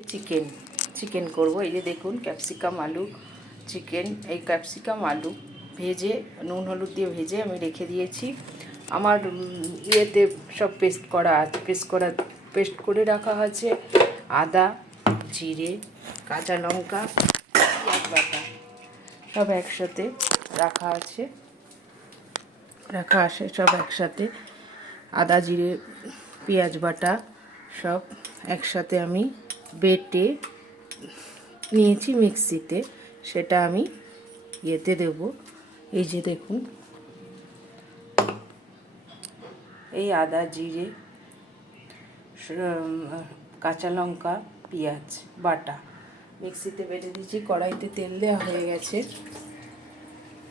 Chicken করব। এই যে দেখুন ক্যাপসিকাম আলু চিকেন, এই ক্যাপসিকাম আলু ভেজে নুন হলুদ দিয়ে ভেজে আমি রেখে দিয়েছি। আমার ইয়েতে সব পেস্ট করে রাখা আছে। আদা, জিরে, কাঁচা লঙ্কা, পেঁয়াজ বাটা সব একসাথে রাখা আছে সব একসাথে। আদা, জিরে, পেঁয়াজ বাটা সব একসাথে আমি বেটে নিয়েছি মিক্সিতে। সেটা আমি ইয়েতে দেব। এই যে দেখুন, এই আদা, জিরে, কাঁচা লঙ্কা, পেঁয়াজ বাটা মিক্সিতে বেটে দিয়েছি। কড়াইতে তেল দেওয়া হয়ে গেছে।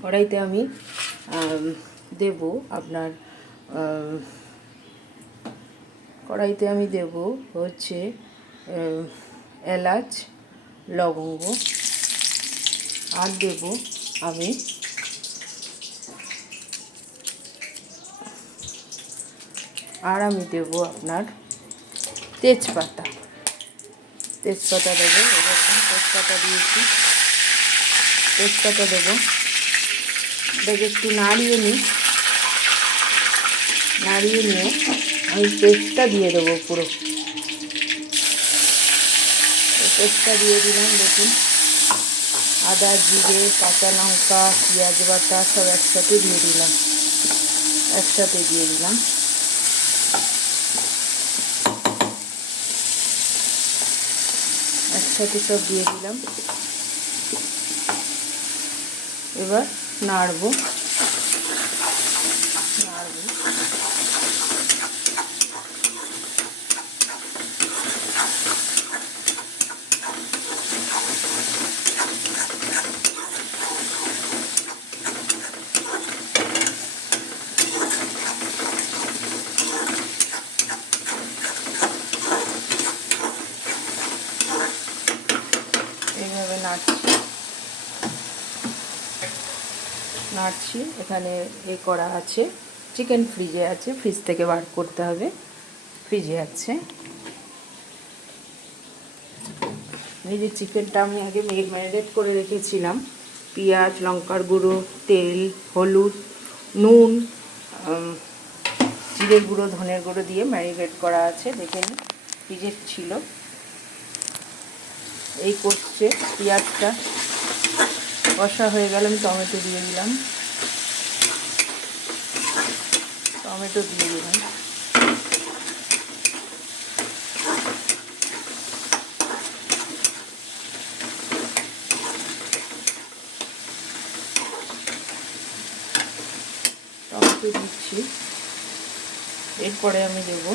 কড়াইতে আমি দেব আপনার হচ্ছে এলাচ, লবঙ্গ, আর দেব আমি দেব আপনার তেজপাতা দেবো। এরকম তেজপাতা দিয়েছি। তেজপাতা দেবো, এটাকে একটু নাড়িয়ে নিয়ে আমি পেস্টটা দিয়ে দেবো। পুরো পেস্টটা দিয়ে দিলাম। দেখুন, আদা, জিরে, কাঁচা লঙ্কা, পেঁয়াজ বাটা সব একসাথে দিয়ে দিলাম। একসাথে সব দিয়ে দিলাম। এবার নাড়বো। এইভাবে নাড়ছি। এখানে করা আছে, চিকেন ফ্রিজে আছে, ফ্রিজ থেকে বার করতে হবে। ফ্রিজে আছে। এই যে চিকেনটা আমি আগে ম্যারিনেট করে রেখেছিলাম। পেঁয়াজ, লঙ্কার গুঁড়ো, তেল, হলুদ, নুন, জিরের গুঁড়ো, ধনের গুঁড়ো দিয়ে ম্যারিনেট করা আছে। দেখে নিন, ফ্রিজে ছিল। এই করছে পেঁয়াজটা কষা হয়ে গেল। আমি টমেটো দিয়ে দিলাম। টমেটো দিচ্ছি। এরপরে আমি দেবো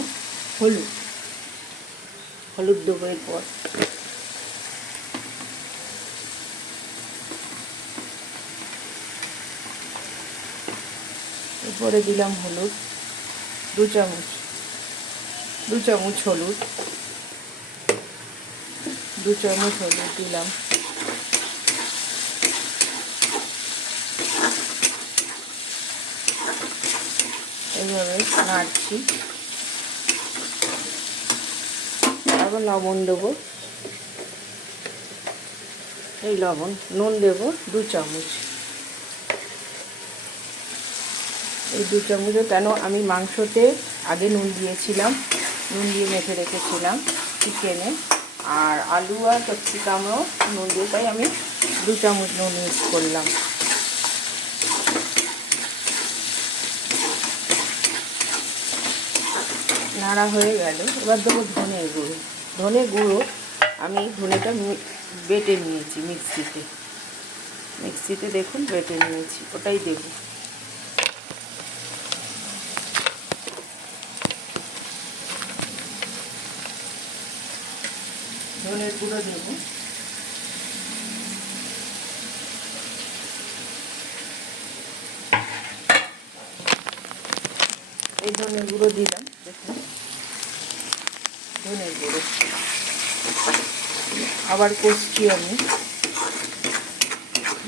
হলুদ দেবো। এরপরে দিলাম হলুদ, 2 চামচ হলুদ, 2 চামচ হলুদ দিলাম। এইভাবে নাড়ছি। আবার লবণ দেবো। নুন দেবো 2 চামচ। এই 2 চামচও কেন, আমি মাংসতে আগে নুন দিয়েছিলাম, নুন দিয়ে মেখে রেখেছিলাম চিকেনে। আর আলু আর ক্যাপসিকামও নুন দিয়ে, তাই আমি 2 চামচ নুন ইউজ করলাম। নাড়া হয়ে গেল। এবার দেবো ধনে গুঁড়ো। আমি ধনেটা বেটে নিয়েছি মিক্সিতে দেখুন বেটে নিয়েছি, ওটাই দেব। ধনের গুঁড়ো দেব। এই ধনের গুঁড়ো দিলাম। দেখুন, ধনের গুঁড়ো আবার কষছি। আমি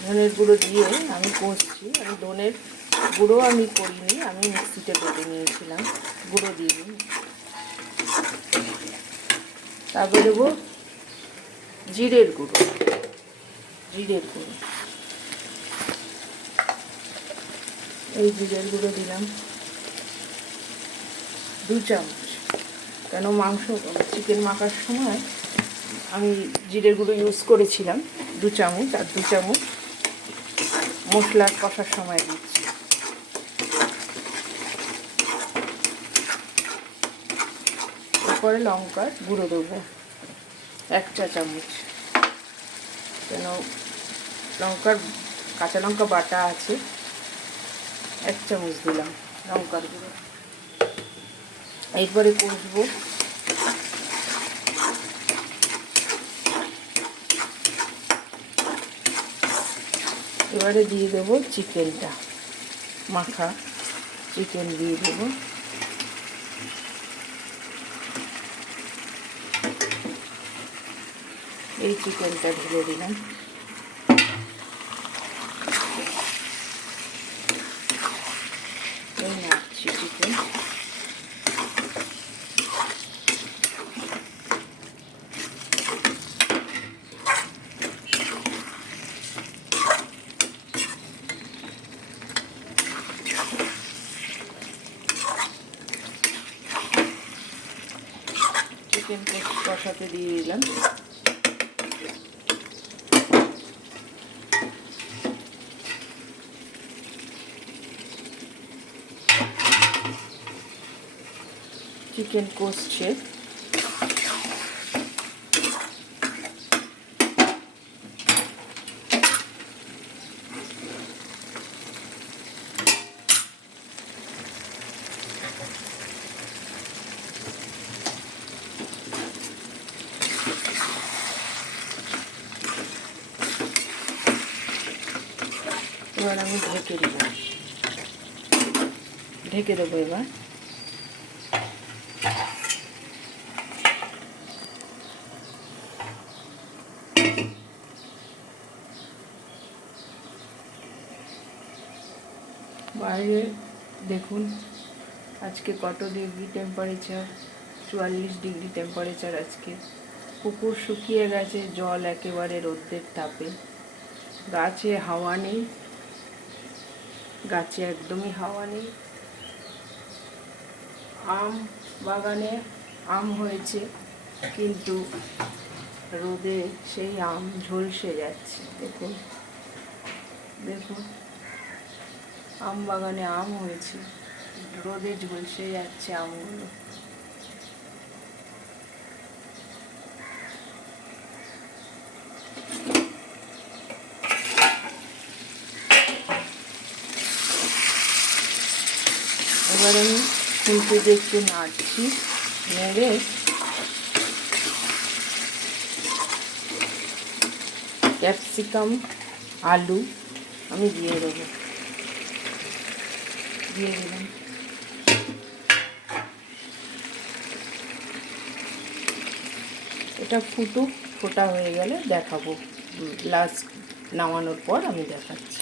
ধনের গুঁড়ো দিয়ে আমি কষছি। আমি ধনের গুঁড়ো করিনি, আমি মিক্সিতে বেটে নিয়েছিলাম। গুঁড়ো দিয়ে দিই। তারপরে দেবো জিরের গুঁড়ো, জিরের গুঁড়ো, এই জিরের গুঁড়ো দিলাম 2 চামচ। কেন মাংস চিকেন মাখার সময় আমি জিরের গুঁড়ো ইউজ করেছিলাম 2 চামচ, আর 2 চামচ মশলা কষার সময় দিচ্ছি। এরপরে লঙ্কার গুঁড়ো দেবো 1 চা চামচ, কেন কাঁচা লঙ্কা বাটা আছে, 1 চামচ দিলাম লঙ্কার গুঁড়ো। এরপরে কষবো। এবারে দিয়ে দেবো চিকেনটা, মাখা চিকেন দিয়ে দেবো। এই চিকেনটা ঢেলে দিলাম। এই নাড়ছি চিকেন। চিকেন কষাতে দিয়ে দিলাম। চিকেন কষছে। এবার আমি ঢেকে দেবো, ঢেকে দেবো এবার। বাইরে দেখুন আজকে কত ডিগ্রি টেম্পারেচার, 44 ডিগ্রি টেম্পারেচার আজকে। পুকুর শুকিয়ে গেছে, জল একেবারে রোদ্রের তাপে। গাছে হাওয়া নেই, গাছে একদমই হাওয়া নেই। আম বাগানে আম হয়েছে, কিন্তু রোদে সেই আম ঝলসে যাচ্ছে। দেখুন দেখুন, আম বাগানে আম হয়েছে, রোদে ঝলসে যাচ্ছে আমগুলো। এবার আমি খুন্তি দিয়ে একটু নাড়ছি, নেড়ে ক্যাপসিকাম আলু আমি দিয়ে দেবো, দিয়ে দিলাম। এটা ফুটুক, ফোটা হয়ে গেলে দেখাবো, লাস্ট নামানোর পর আমি দেখাচ্ছি।